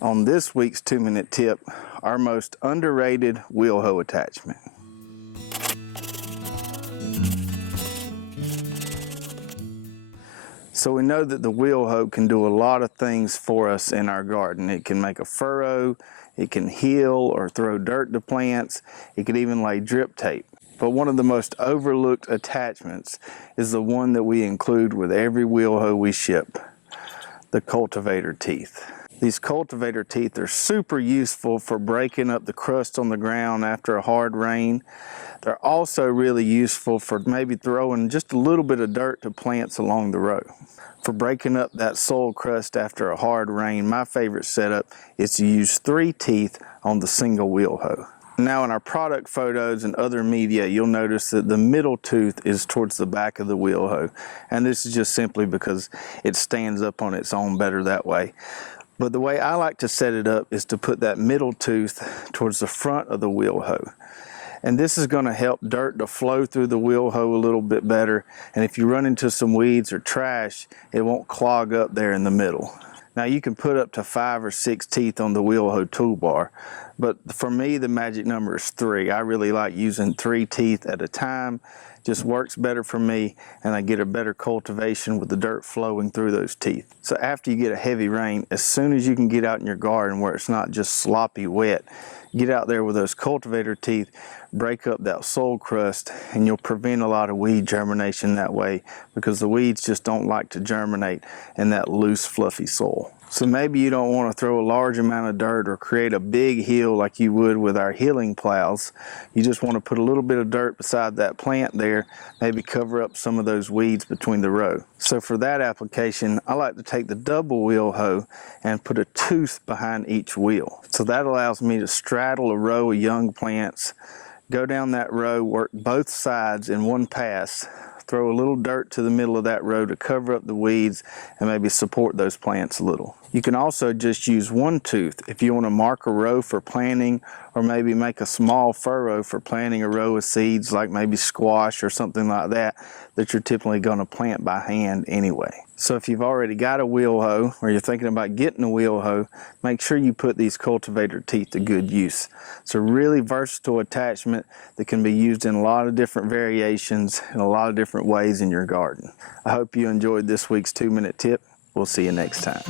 On this week's 2-minute tip, our most underrated wheel hoe attachment. So we know that the wheel hoe can do a lot of things for us in our garden. It can make a furrow, it can heel or throw dirt to plants, it can even lay drip tape. But one of the most overlooked attachments is the one that we include with every wheel hoe we ship, the cultivator teeth. These cultivator teeth are super useful for breaking up the crust on the ground after a hard rain. They're also really useful for maybe throwing just a little bit of dirt to plants along the row. For breaking up that soil crust after a hard rain, my favorite setup is to use 3 teeth on the single wheel hoe. Now in our product photos and other media, you'll notice that the middle tooth is towards the back of the wheel hoe. And this is just simply because it stands up on its own better that way. But the way I like to set it up is to put that middle tooth towards the front of the wheel hoe. And this is going to help dirt to flow through the wheel hoe a little bit better. And if you run into some weeds or trash, it won't clog up there in the middle. Now you can put up to 5 or 6 teeth on the wheel hoe toolbar, but for me the magic number is 3. I really like using 3 teeth at a time. Just works better for me, and I get a better cultivation with the dirt flowing through those teeth. So after you get a heavy rain, as soon as you can get out in your garden where it's not just sloppy wet, get out there with those cultivator teeth, break up that soil crust, and you'll prevent a lot of weed germination that way, because the weeds just don't like to germinate in that loose, fluffy soil. So maybe you don't want to throw a large amount of dirt or create a big hill like you would with our healing plows. You just want to put a little bit of dirt beside that plant there, maybe cover up some of those weeds between the row. So for that application, I like to take the double wheel hoe and put a tooth behind each wheel. So that allows me to straddle a row of young plants, go down that row, work both sides in one pass, throw a little dirt to the middle of that row to cover up the weeds and maybe support those plants a little. You can also just use one tooth if you want to mark a row for planting, or maybe make a small furrow for planting a row of seeds like maybe squash or something like that that you're typically going to plant by hand anyway. So if you've already got a wheel hoe or you're thinking about getting a wheel hoe, make sure you put these cultivator teeth to good use. It's a really versatile attachment that can be used in a lot of different variations in a lot of different ways in your garden. I hope you enjoyed this week's 2-minute tip. We'll see you next time.